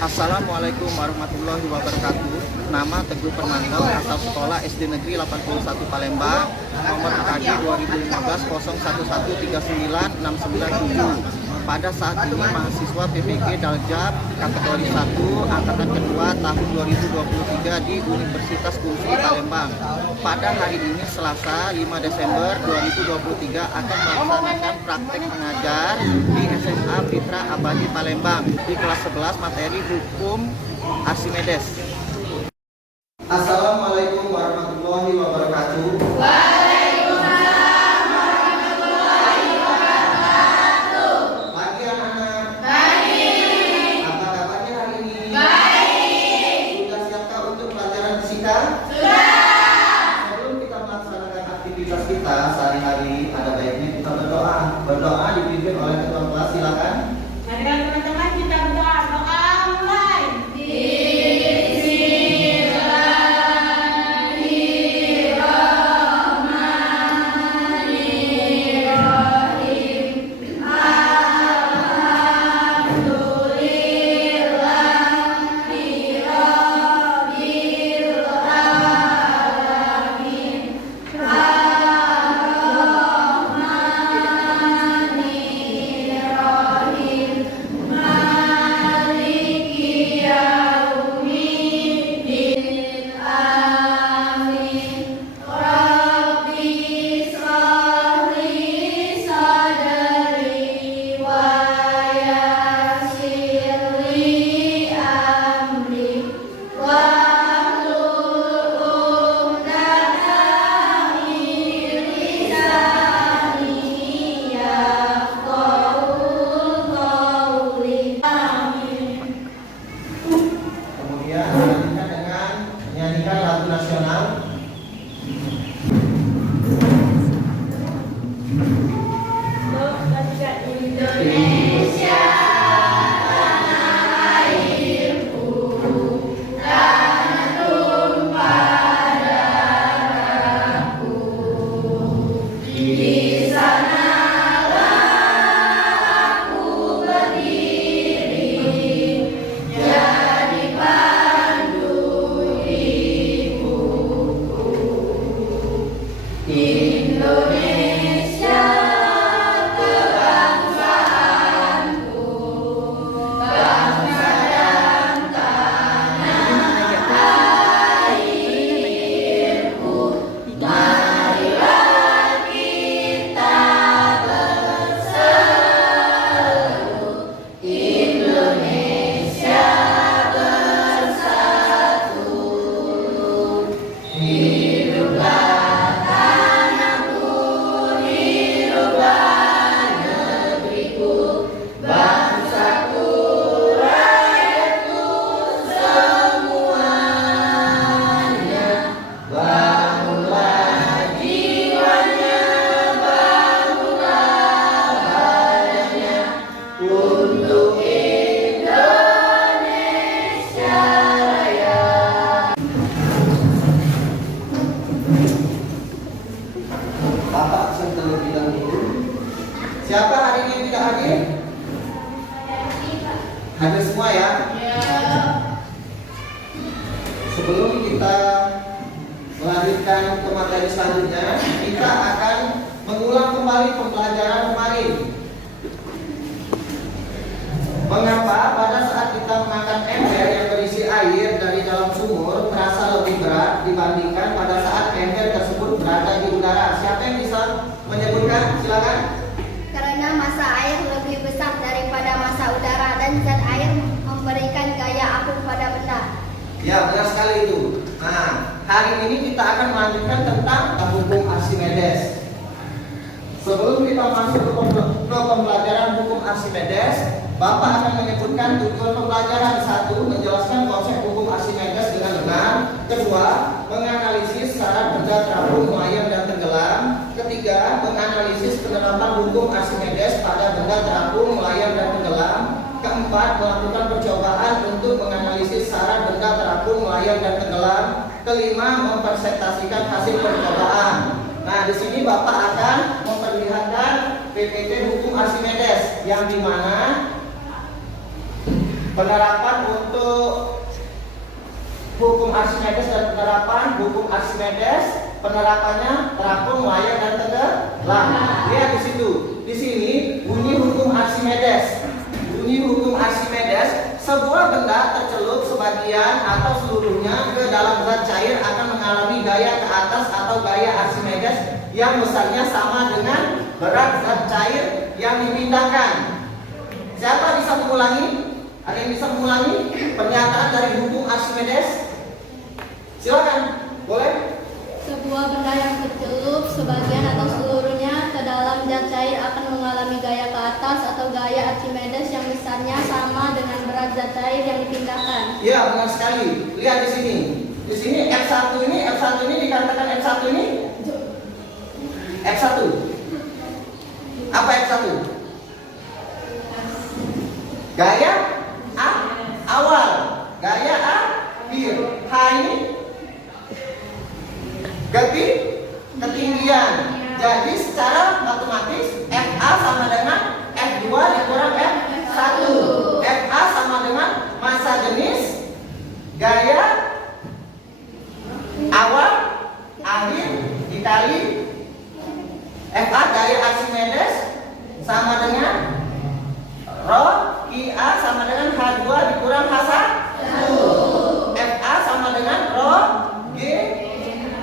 Assalamualaikum warahmatullahi wabarakatuh. Nama Teguh Permanto, asal sekolah SD Negeri 81 Palembang, nomor KD 2015-01139697. Pada saat ini mahasiswa PPG Daljab kategori 1 angkatan kedua tahun 2023 di Universitas Unsri Palembang. Pada hari ini Selasa 5 Desember 2023 akan melaksanakan praktek mengajar di SMA Fitra Abadi Palembang di kelas 11 materi hukum Archimedes. Assalamualaikum warahmatullahi wabarakatuh. Waalaikumsalam warahmatullahi wabarakatuh. Pagi anak-anak. Baik. Apa kabarnya hari ini? Baik. Sudah siapkah untuk pelajaran fisika? Sudah. Sebelum kita melaksanakan aktivitas kita sehari-hari, ada baiknya kita berdoa. Berdoa dipimpin oleh ketua kelas, silakan. Mari teman-teman kita berdoa. Doa mulai. Kemudian dilanjutkan dengan menyanyikan lagu nasional. Indonesia tanah airku, tanah tumpah darahku. Di sanalah aku berdiri, jadi pandu hidupku. Indonesia kebangsaanku, bangsa dan tanah airku. Marilah kita berseru, Indonesia bersatu. Hiduplah tanahku, hiduplah negeriku, bangsaku, rakyatku semuanya. Bangunlah jiwanya, bangunlah badannya, untuk Indonesia Raya. Bapak absen terlebih dahulu. Siapa hari ini yang tidak hadir? Hadir semua ya. Sebelum kita melanjutkan ke materi selanjutnya, kita akan mengulang kembali pembelajaran kemarin. Mengapa pada saat kita mengangkat ember yang berisi air dari dalam sumur terasa lebih berat dibandingkan pada saat ember tersebut berada di udara? Siapa yang bisa menyebutkan? Silakan. Karena massa air lebih besar daripada massa udara dan zat air memberikan gaya api pada benda. Ya, benar sekali itu. Nah, hari ini kita akan melanjutkan tentang hukum Archimedes. Sebelum kita masuk ke pembelajaran hukum Archimedes, Bapak akan menyebutkan tujuan pembelajaran. 1. Menjelaskan konsep hukum Archimedes dengan benar. 2. Menganalisis syarat benda terapung, melayang, dan tenggelam. 3. Menganalisis penerapan hukum Archimedes pada benda terapung, melayang, dan tenggelam. 4. Melakukan percobaan untuk menganalisis syarat benda terapung, melayang, dan tenggelam. 5. Mempresentasikan hasil percobaan. Nah, di sini Bapak akan memperlihatkan PPT hukum Archimedes yang dimana Penerapan untuk hukum Archimedes dan penerapan hukum Archimedes, penerapannya terapung, layang, dan tenggelam. Lihat di situ. Di sini bunyi hukum Archimedes. Bunyi hukum Archimedes, sebuah benda tercelup sebagian atau seluruhnya ke dalam zat cair akan mengalami gaya ke atas atau gaya Archimedes yang besarnya sama dengan berat zat cair yang dipindahkan. Siapa bisa mengulangi? Ada yang bisa mengulangi pernyataan dari hukum Archimedes? Silakan, boleh. Sebuah benda yang tercelup sebagian atau seluruhnya ke dalam zat cair akan mengalami gaya ke atas atau gaya Archimedes yang besarnya sama dengan berat zat cair yang dipindahkan. Ya, benar sekali. Lihat di sini. Di sini F1 ini dikatakan F1 ini F1. Apa F1? Gaya A awal, gaya akhir. H ini ketinggian. Jadi secara matematis FA sama dengan F2 dikurang F1. FA sama dengan massa jenis, gaya awal, akhir dikali FA gaya Archimedes sama dengan rho IA sama dengan H2 dikurang H1. FA sama dengan rho G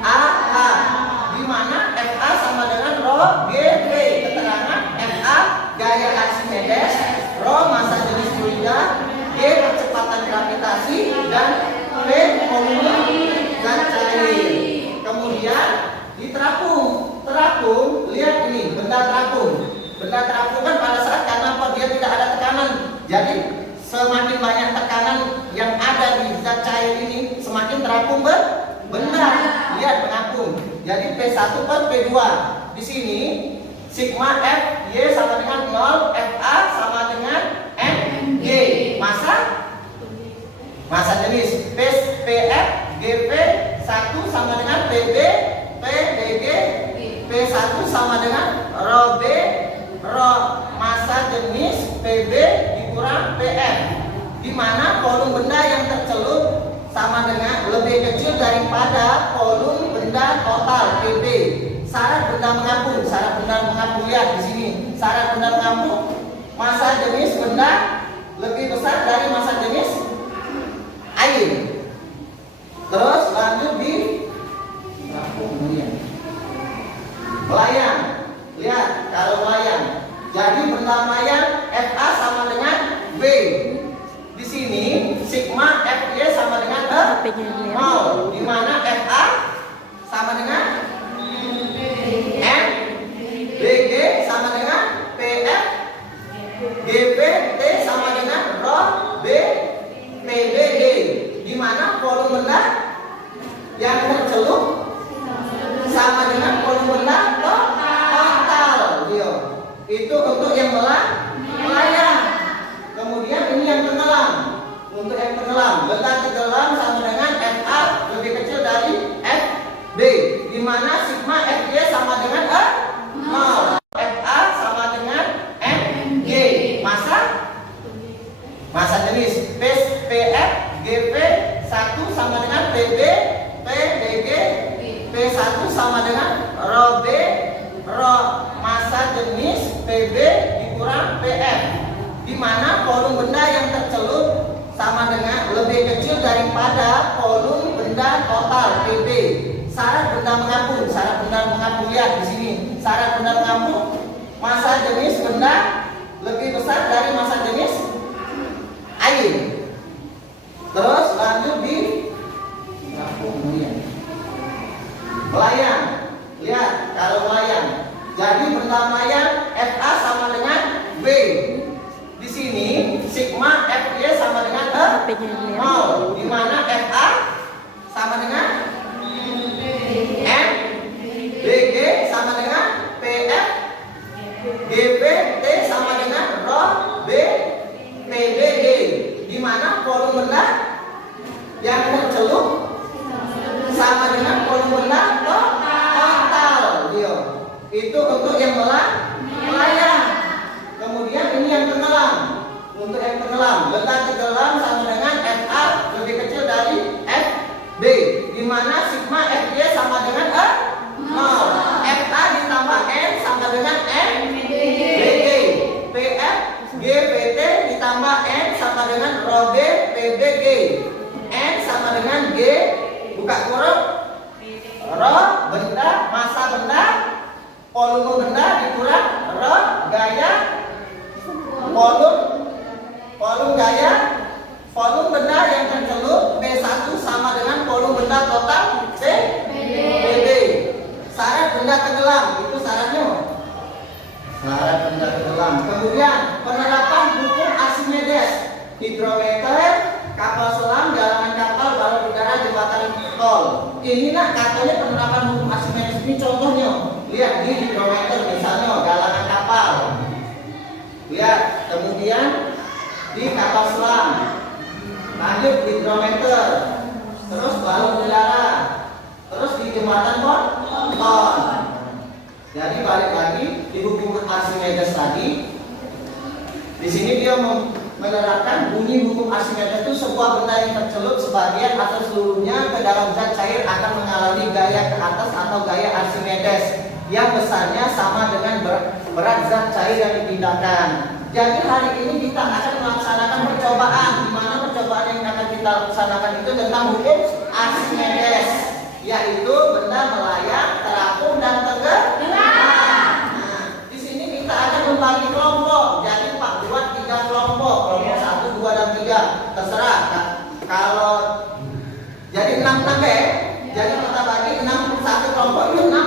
AH, di mana FA sama dengan rho GV. Keterangan FA gaya Archimedes, rho massa jenis fluida, G kecepatan gravitasi, dan V volume zat cair. Kemudian di terapung, lihat ini benda terapung. Benda terapung kan pada saat karena apa? Dia tidak ada tekanan. Jadi semakin banyak tekanan yang ada di zat cair ini, semakin terapung benda. Lihat mengapung. Jadi P1 per P2. Di sini sigma F Y sama dengan 0, FA sama dengan MG. Massa jenis PF GP 1 sama dengan PB PDG. P1 sama dengan rho B, rho massa jenis PB dikurang PF, di mana volume benda yang tercelup sama dengan lebih kecil daripada volume benda total PB. Syarat benda mengapung, lihat di sini. Syarat benda mengapung, massa jenis benda lebih besar dari massa jenis air. Terus lanjut di melayang. Lihat kalau melayang. Jadi benda melayang FA sama dengan V. Di sini sigma FY sama dengan nol, di mana FA sama dengan M, BG sama dengan PF, GP T sama dengan rho B, PBG, di mana volume benda yang tercelup sama dengan volume benda total. Itu untuk yang melayang. Kemudian ini yang tenggelam. Untuk yang tenggelam, benda tenggelam sama dengan FA lebih kecil dari FB, di mana sigma FY sama dengan 0, FA sama dengan MG. Massa jenis PF GP 1 sama dengan PB PDG. P1 sama dengan rho B, rho massa jenis PB dikurang PF, di mana volume benda yang tercelup sama dengan lebih kecil daripada volume benda total PB. Syarat benda mengapung, lihat di sini. Syarat benda mengapung, massa jenis benda lebih besar dari massa jenis air. Terus lanjut di melayang. Lihat kalau melayang. Jadi benda melayang FA sama dengan V. Di sini sigma FY sama dengan 0, di mana FA sama dengan M, BG sama dengan PF, GP T sama dengan rho B, PBG, di mana volume benda yang tercelup sama dengan volume benda total. Itu untuk yang melayang. Kemudian ini yang tenggelam. Untuk yang tenggelam, benda tenggelam rho B, PB G. N sama dengan G, buka kurung, rho benda, massa benda, volume benda dikurang rho gaya, volume gaya, volume benda yang tercelup B1 sama dengan volume benda total PB. Syarat benda tenggelam, itu syaratnya. Syarat benda tenggelam. Kemudian penerapan hukum Archimedes, hidrometer, kapal selam, galangan kapal, balon udara, jembatan tol. Ini nak katanya penerapan hukum Archimedes. Ini contohnya. Lihat di hidrometer misalnya galangan kapal. Lihat, kemudian di kapal selam. Lanjut hidrometer. Terus balon udara. Terus di jembatan tol. Jadi balik lagi di hukum Archimedes tadi. Di sini dia menerapkan bunyi hukum Archimedes itu sebuah benda yang tercelup sebagian atau seluruhnya ke dalam zat cair akan mengalami gaya ke atas atau gaya Archimedes yang besarnya sama dengan berat zat cair yang dipindahkan. Jadi hari ini kita akan melaksanakan percobaan, di mana percobaan yang akan kita laksanakan itu tentang hukum Archimedes, yaitu benda melayang, terapung dan tenggelam. Nah, di sini kita akan membagi kelompok. Jadi Pak buat 3 kelompok, kelompok 1, 2 dan 3. Terserah. Kalau jadi 6 deh. Jadi kita bagi 6 satu kelompok itu 6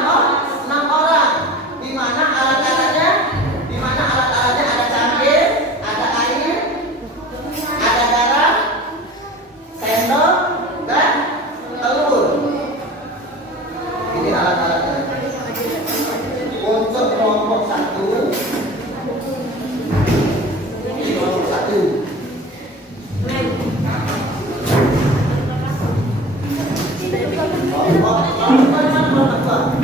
orang. Di mana alat-alatnya? Di mana alat-alatnya ada cangkir, ada air, ada garam, sendok dan telur. Ini alat-alatnya. Untuk kelompok 1, ini kelompok 1. Kelompok 2.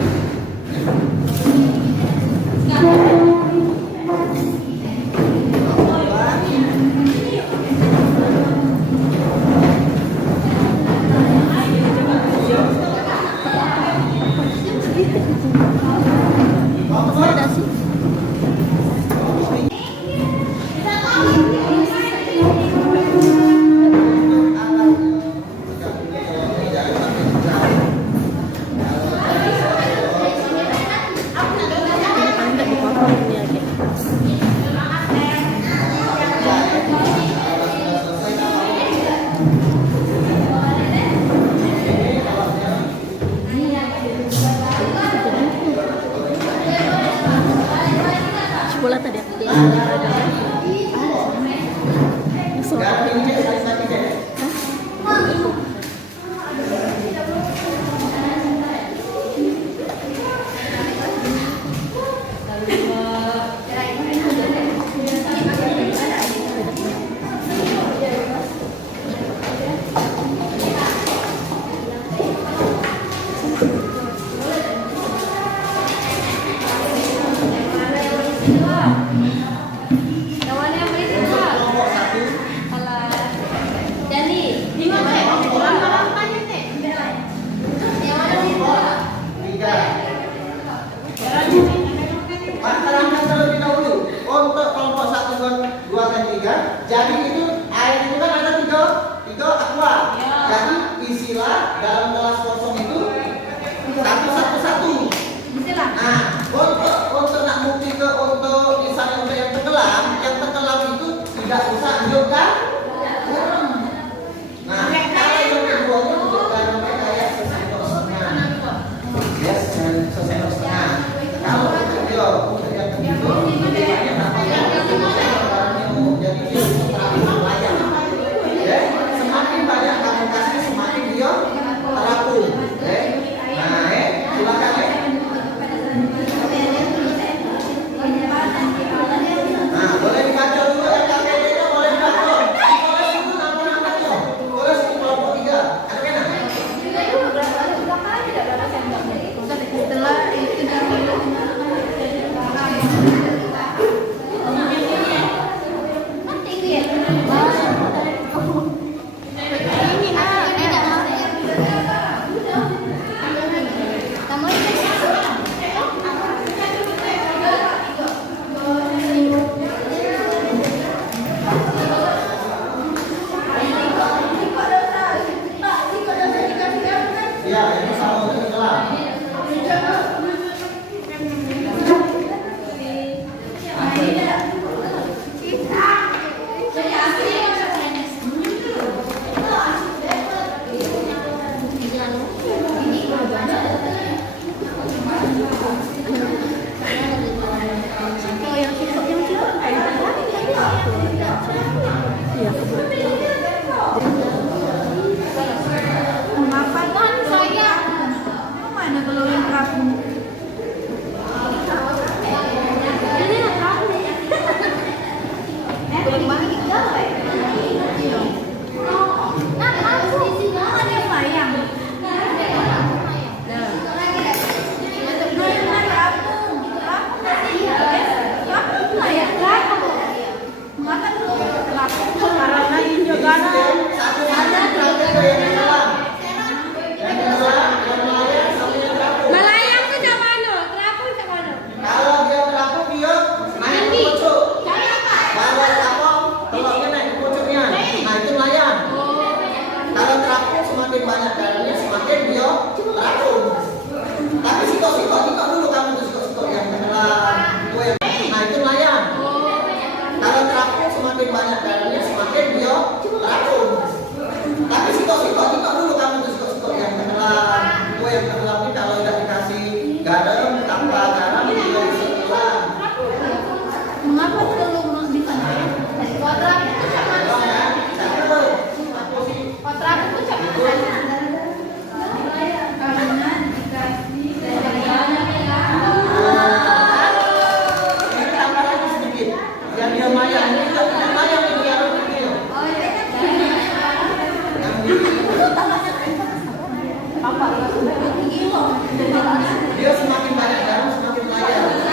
Dia semakin banyak garam semakin layak.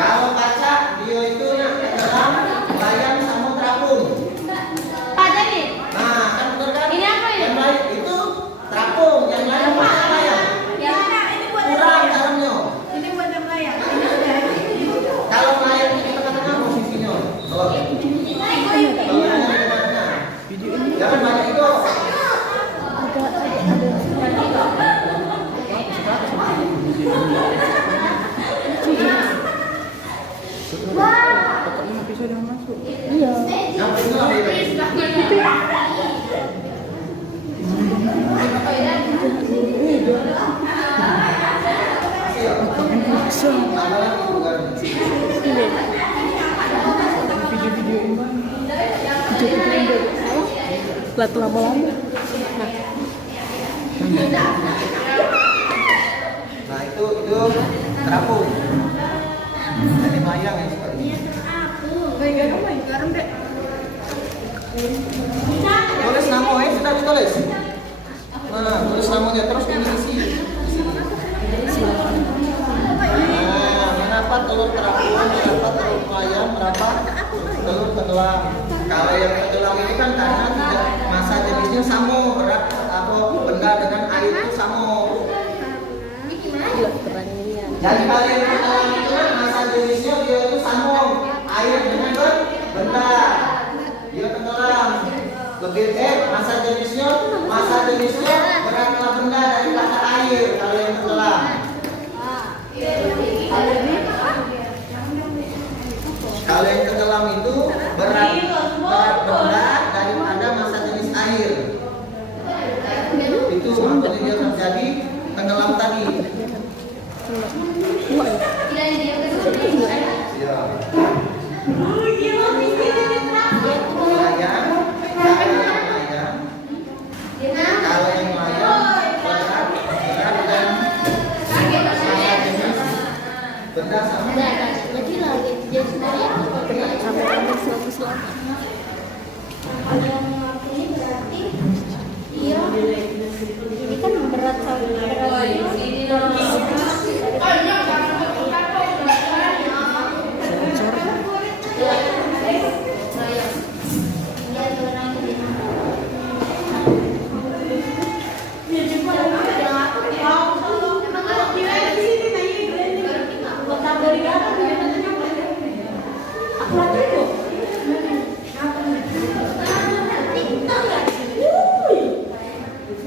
Kalau kaca dia itu yang tenggelam, layang sama terapung. Nah, kan betul kan? Ini apa ya? Yang lain itu terapung, yang lain apa layang? Kurang garamnya. Kalau layang di tengah-tengah posisinya. Oh. Jangan banyak itu. Yang kedua, Lat lama-lama. nah itu terapung. Jadi layang ya seperti ini. Tulis nama sudah ditulis. Nah, tulis namanya terus ini isi. Nah, berapa telur terapung, berapa telur layang, berapa telur tenggelam. Kalau yang tenggelam itu kan karena tidak massa jenisnya sama, berat atau benda dengan air itu sama. Jadi kalau yang tenggelam itu kan massa jenisnya dia itu sama, air dengan benda. Dia tenggelam. Lebih massa jenisnya beratlah benda daripada air kalau yang tenggelam. Kalau yang tenggelam itu berat benda daripada massa jenis air. Itu makanya dia terjadi tenggelam tadi. Ya. Kalau yang layang berat dan benda sama. Ini kan berat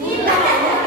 Ini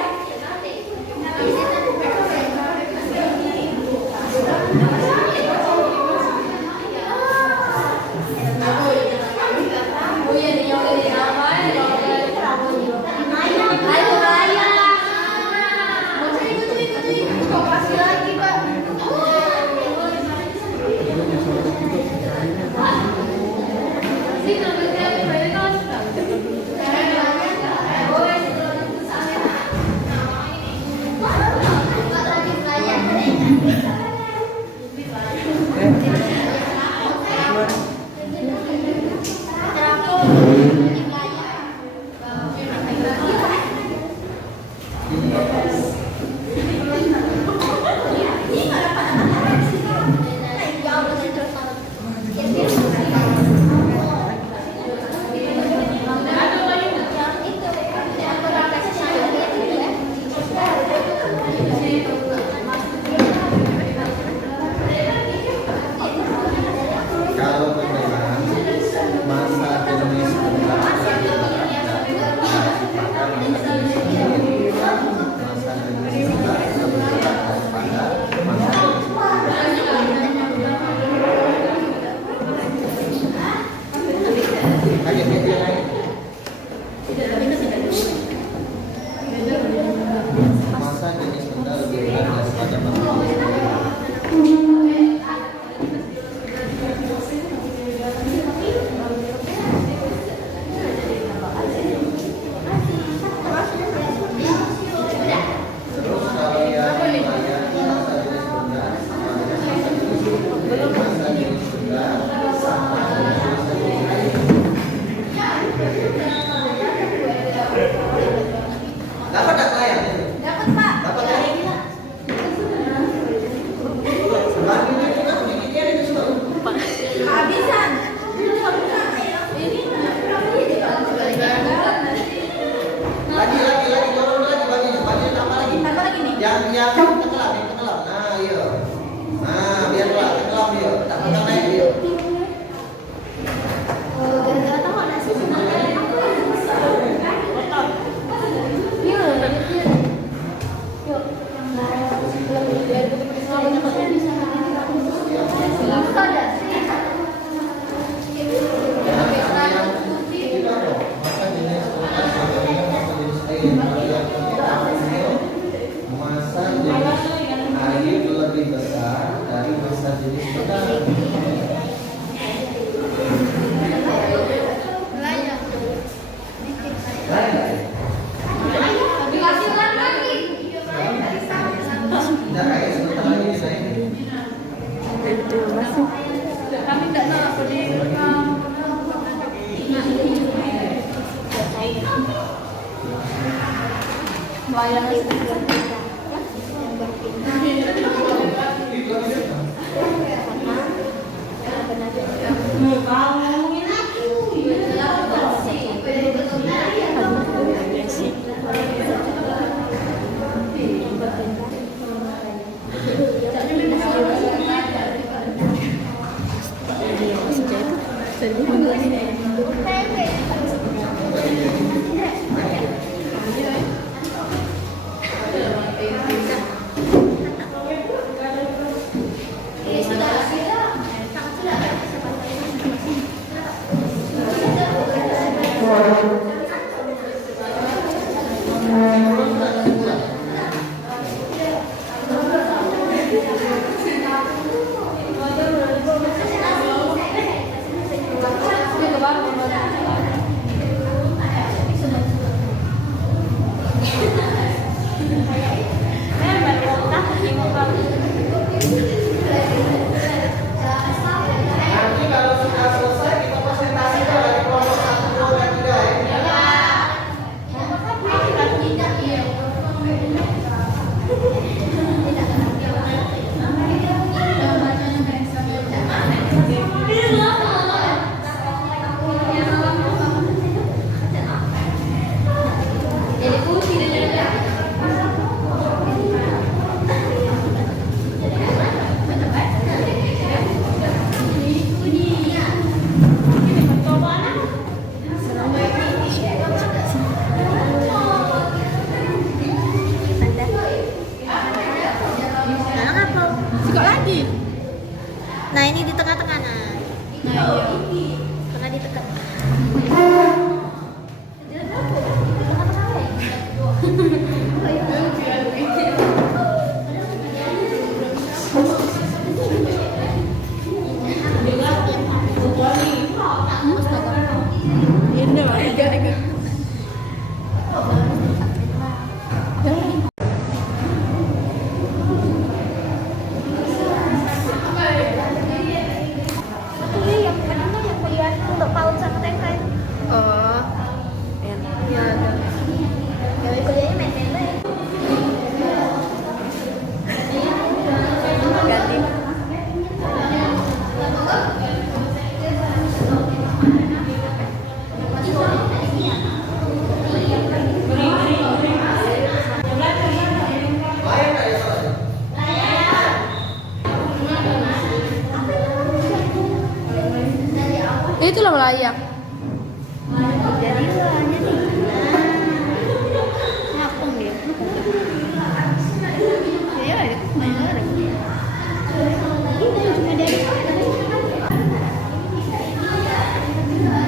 Melayang itu yang berpindah. Ngomongin aku. Nanti kalau sudah selesai kita presentasi dari kelompok 1, 2, dan 3 ya. Nah ini di tengah-tengah nah. Tengah di tengah. Ini lah, agak. Oh, ya. Ganti. Lain nggak ya soalnya? Itu lah melayang. Ngapung dia. Ya, itu main orang. Ini cuma dari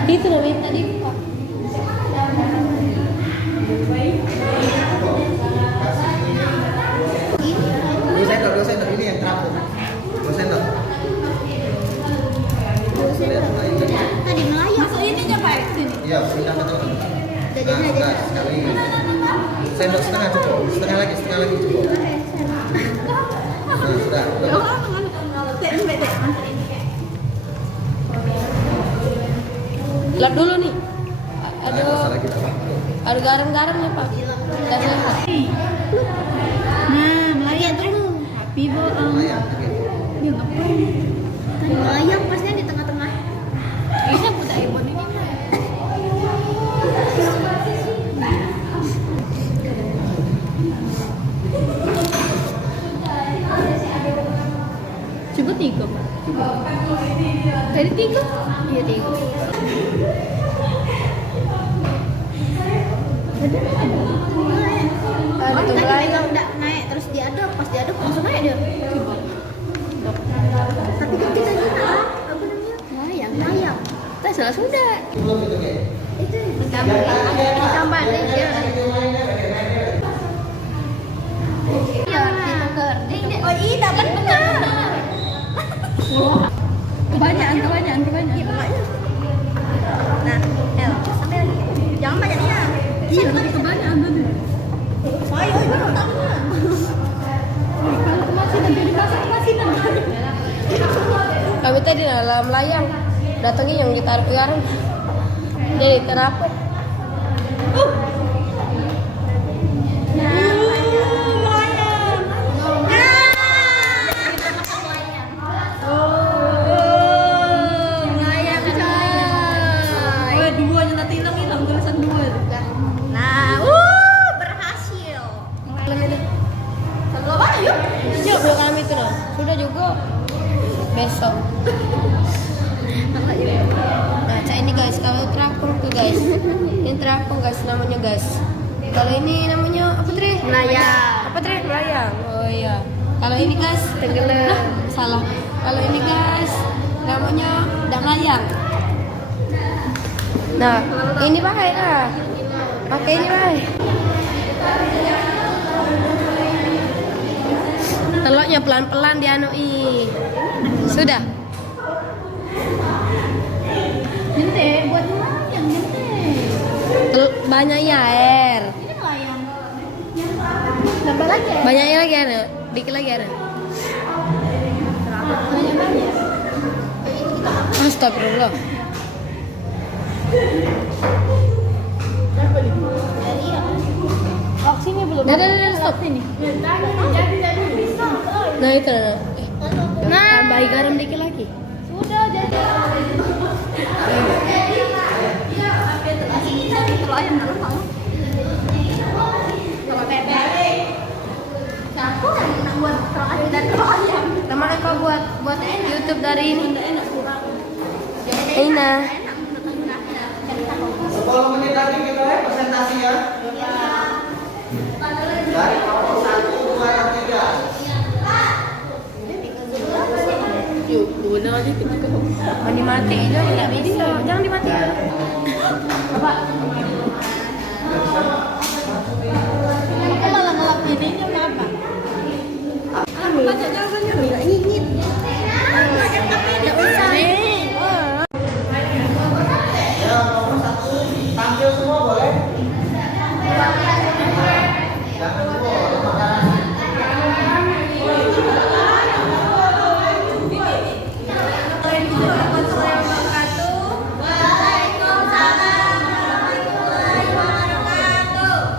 Itu loh yang tadi. Dua sendok ini yang terakhir. 2 sendok. tadi melayang. Masuk ininya Pak sini. Iya, pindah ke tengah. Jajan aja. Nah, sekali. Sendok setengah cukup. Setengah lagi cukup. Nah, sudah. Lap dulu nih. Nah, rasa lagi apa? Ada garam-garam nih Pak. Dan sehat. Nah, melayang dulu. Tapi bohong. Lumayan, gitu. Dia ngapain? Kan melayang pasnya di tengah-tengah. Bisa buat iPhone ini. Coba 3. Tadi 3. Iya, tiga. Ada tuh melayang. Udah naik terus diaduk, pas diaduk langsung naik dia. Tapi kan kita gini apa namanya? Melayang. Tes sudah. Belum itu kayak. Itu ditambah deh dia. Iya, ditukar. Oh iya, dapat benar. Kebanyakan. Iya, makanya. Nah, El, sampai lagi. Jangan banyak dia. Iya, tapi kebanyakan tadi. Ayo, Kami tadi dalam melayang. Datangnya yang ditarik ke garam. Jadi terapet. dua nanti hilang tulisan dua itu. Nah, berhasil. Kalian itu. Satu apa? Yuk. Yuk belum kami itu loh. Sudah juga besok. Nah, cak ini guys, kalau terapung tuh guys. Ini terapung guys namanya guys. Kalau ini namanya apa Tri? Melayang. Apa Tri? Melayang. Oh iya. Kalau ini guys tenggelam. Salah. Kalau ini guys namanya dangayang. Nah, ini pakai lah. Pakai ini pakai. Telurnya pelan-pelan dianui. Sudah. Gente, buat melayang, gente. Banyak ya air. Ini melayang. Tambah lagi ya? Banyaknya lagi ada. Dikit lagi ada. Banyak-banyak. Astagfirullah. Oh, sini belum. Dah, stop. Sini. Nah itu. Nah, tambahi garam dikit lagi. Sudah jadi. Nama kau buat YouTube dari ini. Ina. 10 menit lagi kita ya presentasi ya. Dari kelompok 1, 2, dan 3. Mau dimati itu nggak bisa. Jangan dimatikan. Apa? Kita malah ngelap ininya kenapa? Baca jawabannya nggak ingin. Nggak bisa. Ya, nomor 1 tampil semua boleh? Jangan dulu, ada makanan.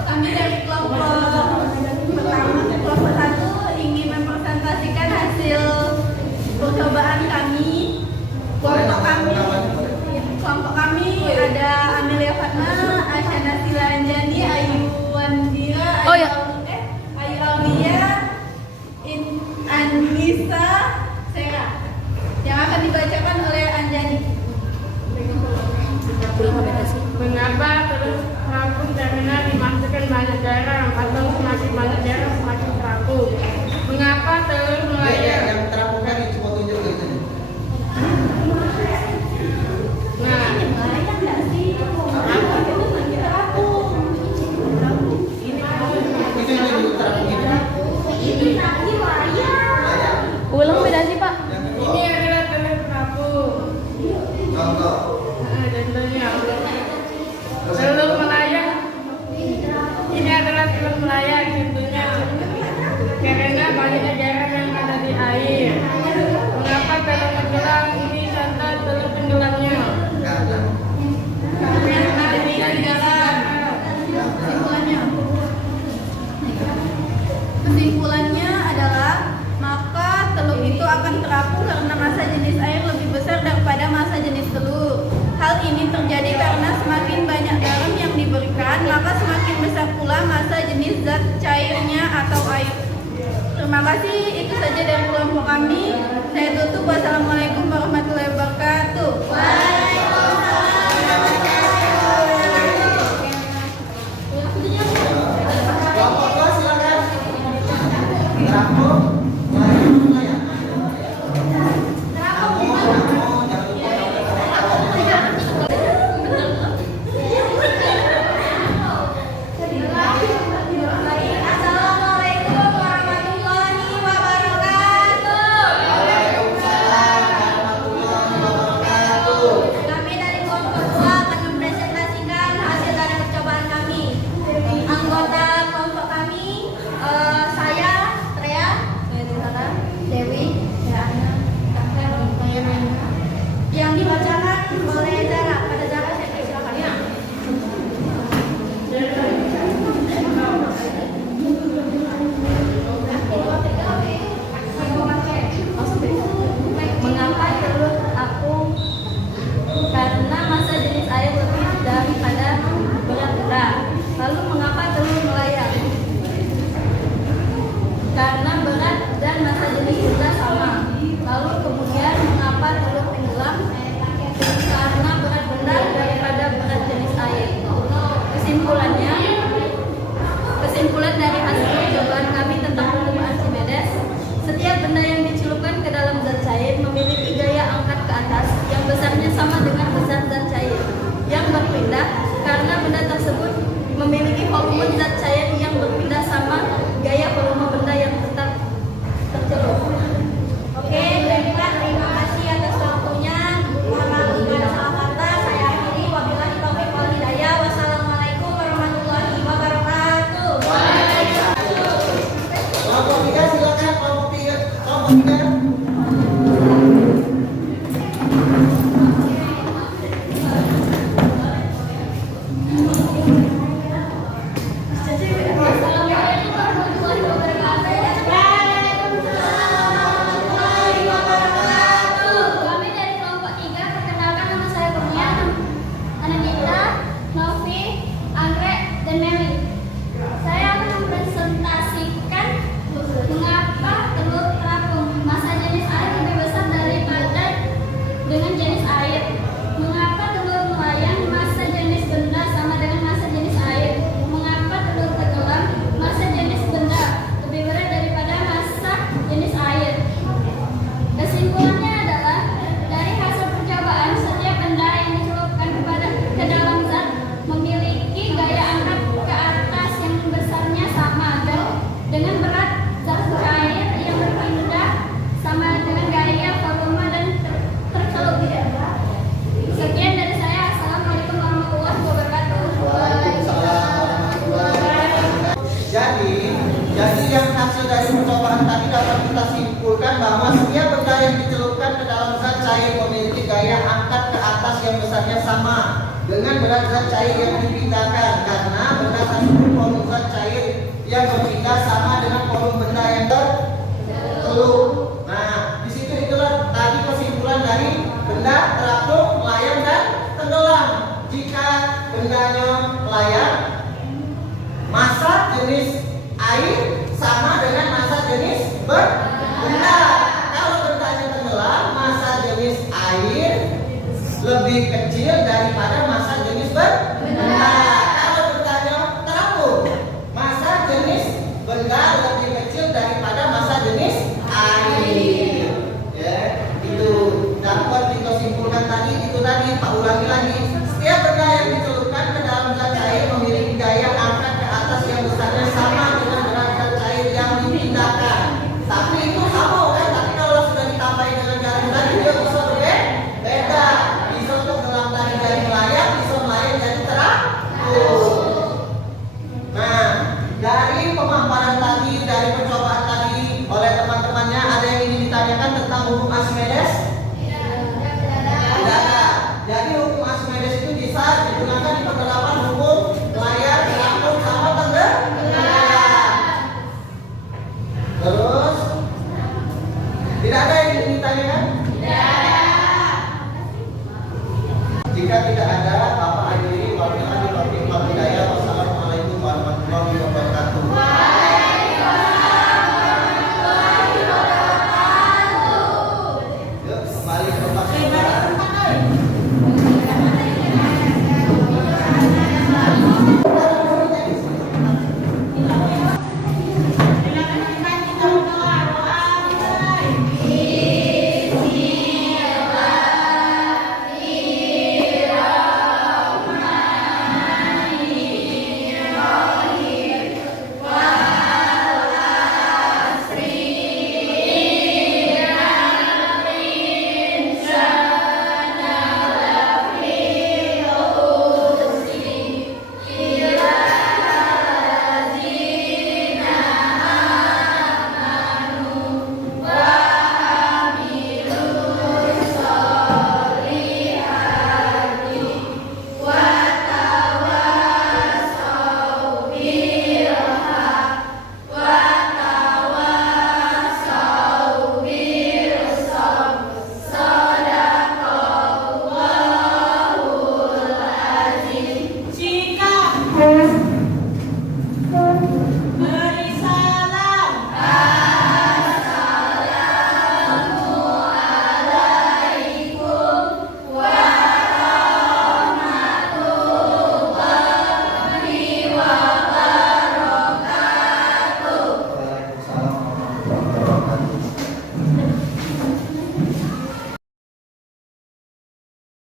Kami dari kelompok 1 ingin mempresentasikan hasil percobaan kami. Kelompok kami ada Amelia Fatma, Asyana Silanjani, Ayu Wandira, Oh, ya. Ayu Aulia, Anissa Sera, yang akan dibacakan oleh Anjani. Mengapa terus terapung karena dimasukkan banyak garam atau semakin banyak garam semakin terapung? Mengapa telur melayang? Yang terapungkan ini cuma tunjuk ke sini. Nah, Itu yang dulu terapung ini. Ulang beda sih Pak. Yang ini kedua, adalah telur terapung. contoh. Contohnya telur melayang. Ini adalah telur melayang contohnya. Karena banyaknya garam yang ada di air. Mengapa telur tenggelam? Ini contoh telur tenggelamnya. Karena Karena di dalam kesimpulannya adalah maka telur itu akan terapung karena massa jenis air lebih besar daripada massa jenis telur. Hal ini terjadi karena semakin banyak garam yang diberikan, maka semakin besar pula massa jenis zat cairnya atau air. Terima kasih, itu saja dari kelompok kami. Saya tutup. Wassalamualaikum warahmatullahi wabarakatuh. kelompok 2 silakan. Terapung. Assalamualaikum warahmatullahi wabarakatuh. Waalaikumsalam warahmatullahi wabarakatuh. Lalu mengapa telur melayang? Karena berat dan massa jenis benda sama. Lalu kemudian mengapa telur tenggelam? Karena berat benda daripada berat jenis air. Kesimpulan dari hasil percobaan kami tentang hukum Archimedes, setiap benda yang dicelupkan ke dalam zat cair memiliki gaya angkat ke atas yang besarnya sama dengan besar zat cair yang berpindah, karena benda tersebut memiliki volume zat cair yang berpindah sama gaya volume benda yang tetap tercelup. Oke, baiklah, terima kasih atas waktunya. Mohon maaf jika ada salah kata. Saya akhiri, wabillahi taufiq wal hidayah. Wassalamualaikum warahmatullahi wabarakatuh. Kelompok 3 silakan, kelompok 3. Assalamualaikum warahmatullahi wabarakatuh. Kami dari kelompok 3, perkenalkan nama saya Kurnia, Anandita, Novi, Anggrek, dan Meli. Saya akan mempresentasikan mengapa telur terapung. Massa jenis air lebih besar daripada dengan jenis air. Mengapa telur melayang? Massa jenis benda sama dengan massa jenis air. Mengapa telur tenggelam? Massa jenis benda lebih berat daripada massa jenis air. Kesimpulannya adalah dari hasil percobaan, setiap benda yang dicelupkan ke dalam zat memiliki gaya angkat ke atas yang besarnya sama dan dengan berat zat cair yang berpindah sama dengan gaya volume dan tercelup. Sekian dari saya. Assalamualaikum warahmatullahi wabarakatuh. Jadi yang hasil dari percobaan tadi dapat kita simpulkan bahwa setiap benda yang dicelupkan ke dalam zat cair memiliki gaya angkat ke atas yang besarnya sama dengan berat zat cair yang dipindahkan, karena benda tersebut volume zat cair yang berpindah sama dengan volume benda yang tercelup. Nah, di situ itulah tadi kesimpulan dari benda terapung, melayang dan tenggelam. Jika bendanya melayang, massa jenis air sama dengan massa jenis benda. Kalau bendanya tenggelam, massa jenis air lebih kecil daripada